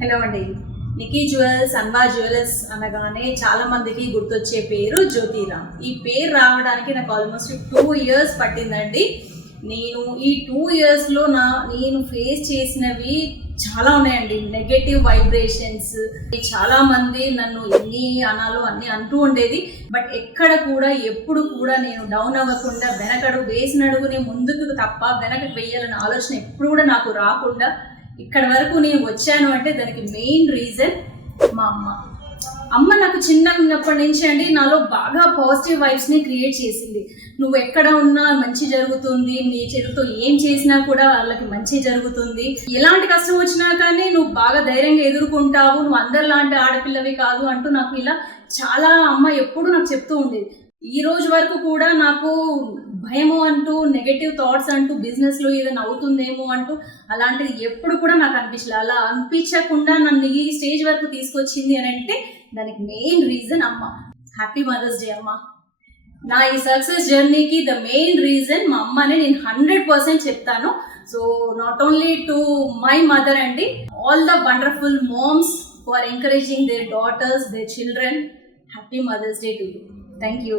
Hello అండి. నికీ jewels, అన్వా jewellers అనగానే చాలా మందికి గుర్తొచ్చే పేరు జ్యోతిరామ్. ఈ పేరు రావడానికి నాకు ఆల్మోస్ట్ 2 years పట్టిందండి. నేను ఈ 2 yearsలో నేను ఫేస్ చేసినవి చాలా ఉన్నాయండి. నెగటివ్ వైబ్రేషన్స్, చాలా మంది నన్ను ఎన్ని అనాలో అన్ని అంటూ ఉండేది. బట్ ఎక్కడ కూడా ఎప్పుడు కూడా నేను డౌన్ అవ్వకుండా వెనకడుగు వేసిన అడుగుని ముందుకు తప్ప వెనక్కి వెయ్యాలన్న ఆలోచన ఎప్పుడు కూడా నాకు రాకుండా ఇక్కడ వరకు నేను వచ్చాను అంటే దానికి మెయిన్ రీజన్ మా అమ్మ నాకు చిన్నగా ఉన్నప్పటి నుంచి అండి నాలో బాగా పాజిటివ్ వైబ్స్ని క్రియేట్ చేసింది. నువ్వు ఎక్కడ ఉన్నా మంచి జరుగుతుంది, నీ చేతితో ఏం చేసినా కూడా వాళ్ళకి మంచి జరుగుతుంది, ఎలాంటి కష్టం వచ్చినా కానీ నువ్వు బాగా ధైర్యంగా ఎదుర్కొంటావు, నువ్వు అందరిలాంటి ఆడపిల్లవి కాదు అంటూ నాకు ఇలా చాలా అమ్మ ఎప్పుడు నాకు చెప్తూ ఉండేది. ఈ రోజు వరకు కూడా నాకు భయము అంటూ, నెగటివ్ థాట్స్ అంటూ, బిజినెస్లో ఏదైనా అవుతుందేమో అంటూ అలాంటిది ఎప్పుడు కూడా నాకు అనిపించలేదు. అలా అనిపించకుండా నన్ను ఈ స్టేజ్ వరకు తీసుకొచ్చింది అని అంటే దానికి మెయిన్ రీజన్ అమ్మ. హ్యాపీ మదర్స్ డే అమ్మ. నా ఈ సక్సెస్ జర్నీకి ద మెయిన్ రీజన్ మా అమ్మనే నేను 100% చెప్తాను. So not only to my mother అండి, all the wonderful moms who are encouraging their daughters, their children. Happy Mother's Day to you. Thank you.